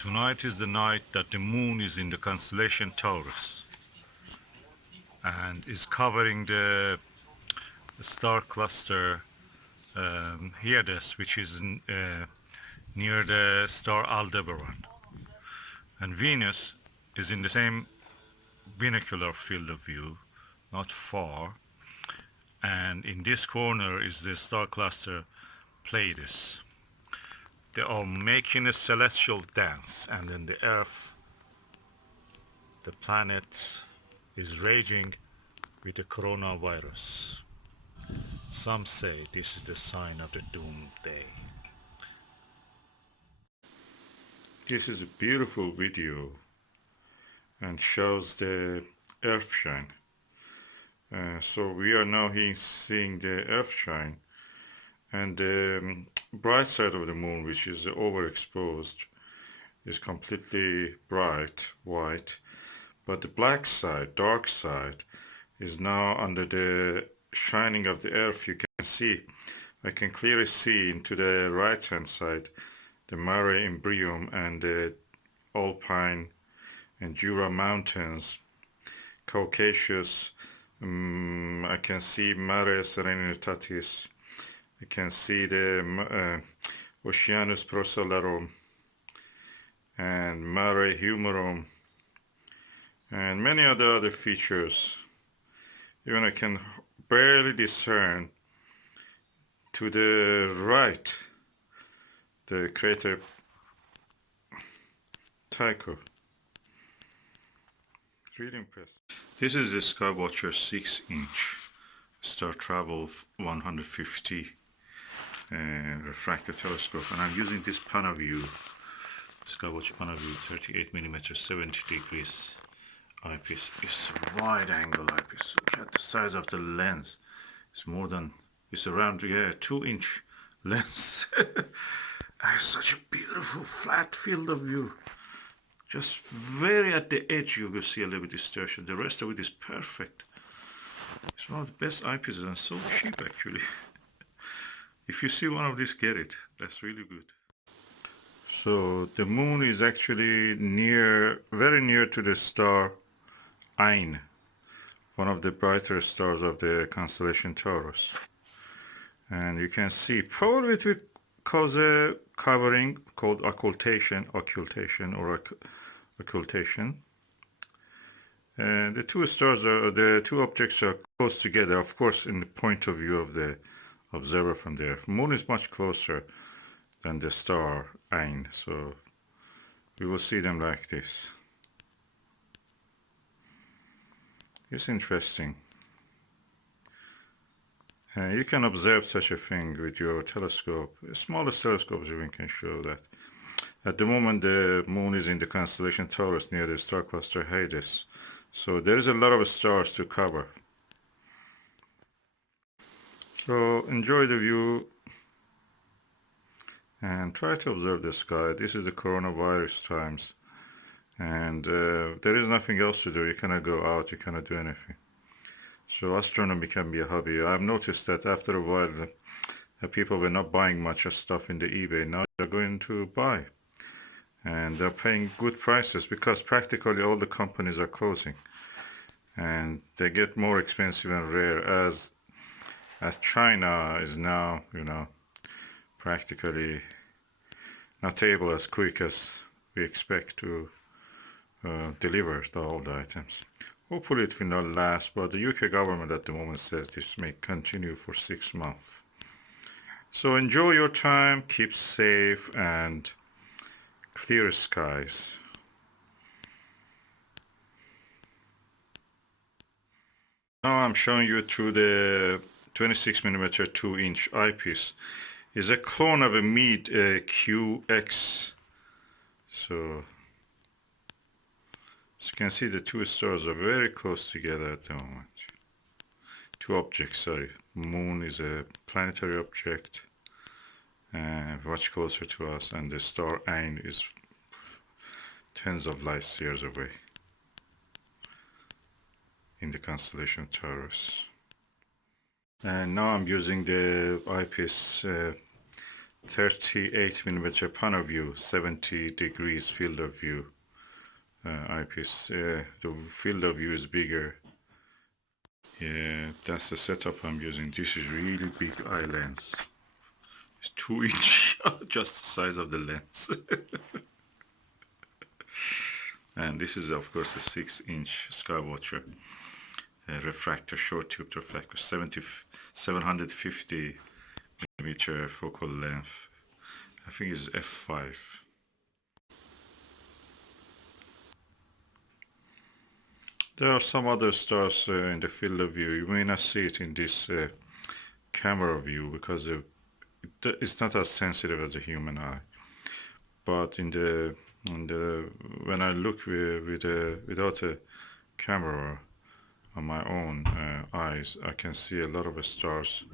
Tonight is the night that the moon is in the constellation Taurus and is covering the star cluster Hyades, which is near the star Aldebaran. And Venus is in the same binocular field of view, not far. And in this corner is the star cluster Pleiades. They are making a celestial dance, and then the Earth, the planet, is raging with the coronavirus. Some say this is the sign of the Doomsday. This is a beautiful video and shows the Earth shine. So we are now here seeing the Earth shine, and the bright side of the moon, which is overexposed, is completely bright white, but the black side, dark side, is now under the shining of the Earth. You can see, I can clearly see into the right hand side the Mare Imbrium and the Alpine and Jura mountains, Caucasus. I can see Mare Serenitatis. I can see the Oceanus Procellarum and Mare Humorum and many other features. Even I can barely discern to the right the crater Tycho. Really impressed. This is the Skywatcher 6-inch StarTravel 150 refractor telescope, and I'm using this Panaview, Skywatcher Panaview 38mm 70 degrees eyepiece. It's a wide angle eyepiece. Look at the size of the lens. It's around 2-inch lens. It's such a beautiful flat field of view. Just very at the edge you will see a little bit distortion. The rest of it is perfect. It's one of the best eyepieces and so cheap actually. If you see one of these, get it. That's really good. So the moon is actually very near to the star ๊eɪn, one of the brighter stars of the constellation Taurus. And you can see probably it will cause a covering called occultation. And the two objects are close together, of course, in the point of view of the observer from there. The moon is much closer than the star ๊eɪn, so we will see them like this. It's interesting. You can observe such a thing with your telescope. The smallest telescopes even can show that. At the moment the moon is in the constellation Taurus near the star cluster Hyades. So there is a lot of stars to cover. So enjoy the view and try to observe the sky. This is the coronavirus times, and there is nothing else to do. You cannot go out, you cannot do anything. So astronomy can be a hobby. I've noticed that after a while people were not buying much stuff in the eBay. Now they're going to buy, and they're paying good prices because practically all the companies are closing, and they get more expensive and rare as China is now, practically not able as quick as we expect to deliver all the items. Hopefully it will not last, but the UK government at the moment says this may continue for 6 months. So enjoy your time, keep safe, and clear skies. Now I'm showing you through the 26mm 2-inch eyepiece. It's a clone of a Meade QX. So as you can see, the two stars are very close together at the moment. Two objects, sorry. Moon is a planetary object, much closer to us, and the star ๊eɪn is tens of light years away in the constellation Taurus. And now I'm using the eyepiece 38mm Panaview, 70 degrees field of view eyepiece. The field of view is bigger. Yeah, that's the setup I'm using. This is really big eye lens. It's 2 inch, just the size of the lens. And this is of course a 6-inch Skywatcher refractor, short tube refractor, 750 millimeter focal length. I think it's f5. There are some other stars in the field of view. You may not see it in this camera view because it's not as sensitive as a human eye. But when I look without a camera on my own eyes, I can see a lot of stars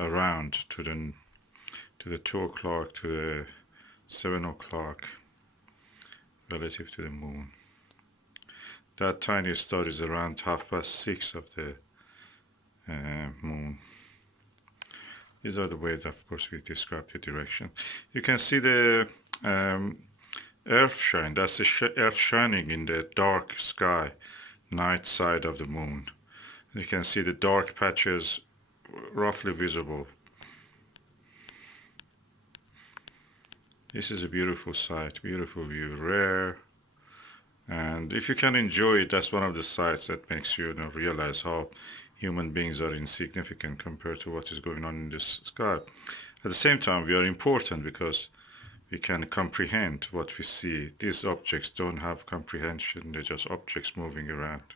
around to the 2 o'clock, to the 7 o'clock relative to the moon. That tiny star is around 6:30 of the moon. These are the ways, of course, we describe the direction. You can see the earth shine. That's the earth shining in the dark sky, night side of the moon. You can see the dark patches roughly visible. This is a beautiful sight, beautiful view, rare. And if you can enjoy it, that's one of the sights that makes you realize how human beings are insignificant compared to what is going on in this sky. At the same time, we are important because we can comprehend what we see. These objects don't have comprehension, they're just objects moving around.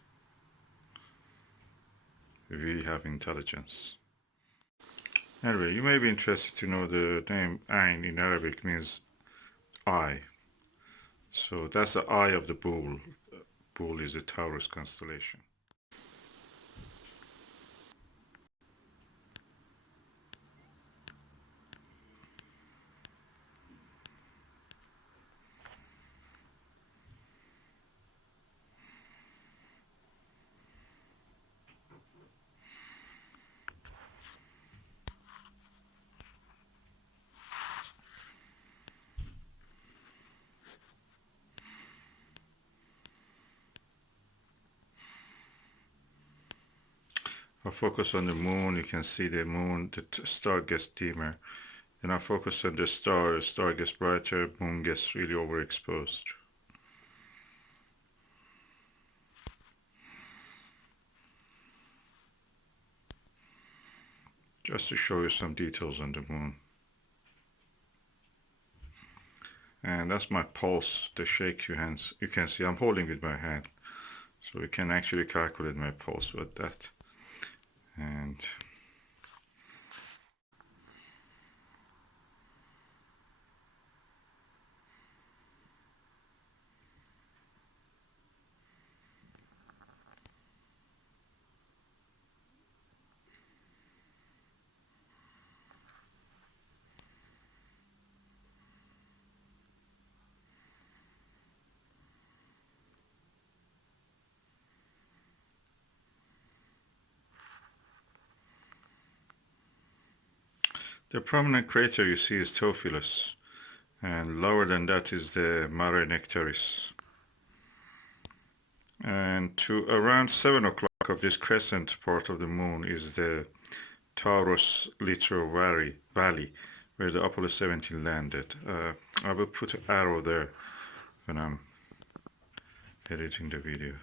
We have intelligence. Anyway, you may be interested to know the name ʻeɪn in Arabic means eye. So that's the eye of the bull. Bull is the Taurus constellation. I'll focus on the moon. You can see the moon, the star gets dimmer. Then I focus on the star gets brighter, moon gets really overexposed. Just to show you some details on the moon. And that's my pulse, the shake you can see I'm holding with my hand. So you can actually calculate my pulse with that. And the prominent crater you see is Theophilus, and lower than that is the Mare Nectaris. And to around 7 o'clock of this crescent part of the moon is the Taurus Littoral Valley, where the Apollo 17 landed. I will put an arrow there when I'm editing the video.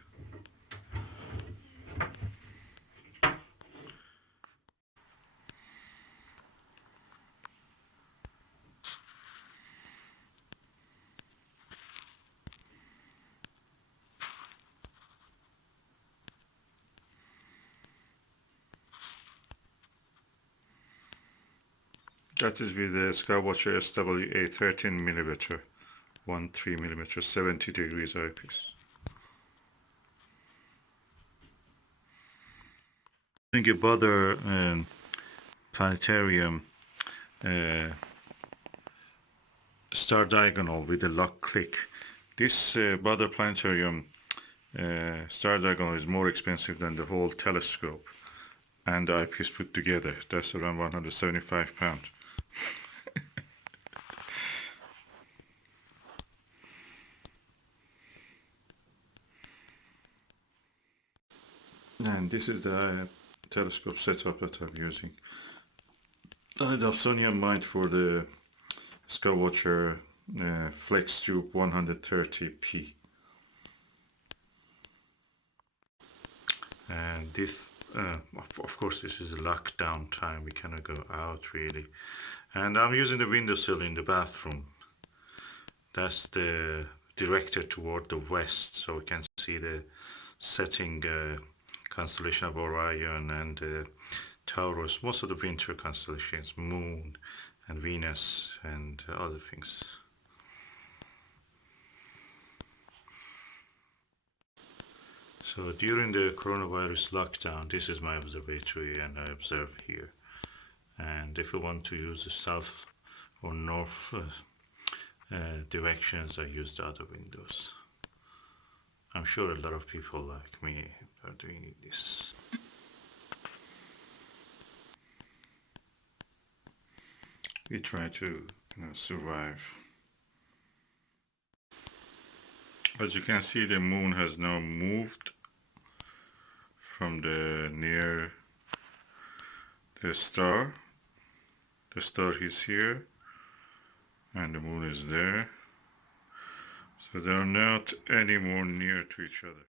That is with the Skywatcher SWA 13mm, 13mm, 70 degrees eyepiece. I think a Bother planetarium star diagonal with a lock click. This Bother planetarium star diagonal is more expensive than the whole telescope and the eyepiece put together. That's around £175. And this is the telescope setup that I'm using. The Dobsonian Mount for the Skywatcher FlexTube 130p. And this, of course, this is lockdown time. We cannot go out really. And I'm using the windowsill in the bathroom. That's the directed toward the west, so we can see the setting constellation of Orion and Taurus, most of the winter constellations, Moon and Venus and other things. So during the coronavirus lockdown, this is my observatory and I observe here. And if you want to use the south or north directions, I use the other windows. I'm sure a lot of people like me are doing this. We try to survive. As you can see, the moon has now moved from the near the star. The star is here and the moon is there. So they are not any more near to each other.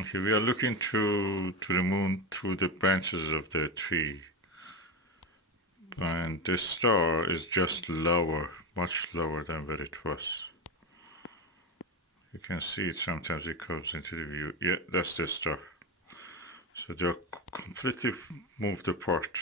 Okay, we are looking to the moon through the branches of the tree. And the star is just lower, much lower than where it was. You can see it, sometimes it comes into the view. Yeah, that's the star. So they're completely moved apart.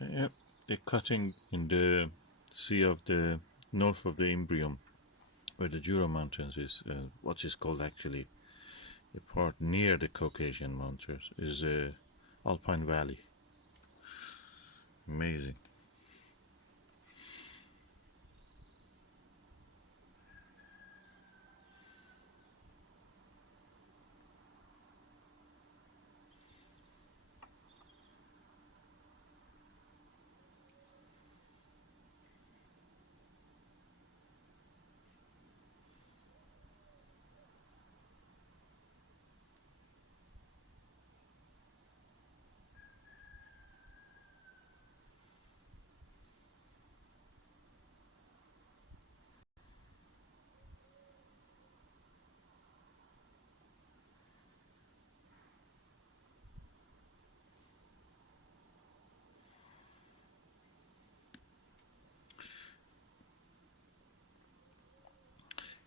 Yep, they're cutting in the sea of the north of the Imbrium, where the Jura Mountains is, what is called actually the part near the Caucasian Mountains, is Alpine Valley. Amazing.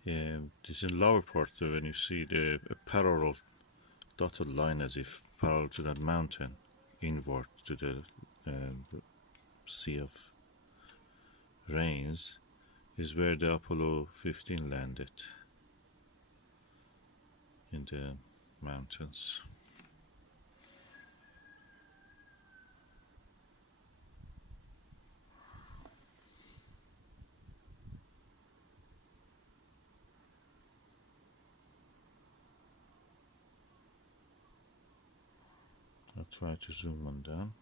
Yeah, this is lower part, when you see the parallel dotted line as if parallel to that mountain, inward to the Sea of Rains, is where the Apollo 15 landed, in the mountains. I'll try to zoom on down.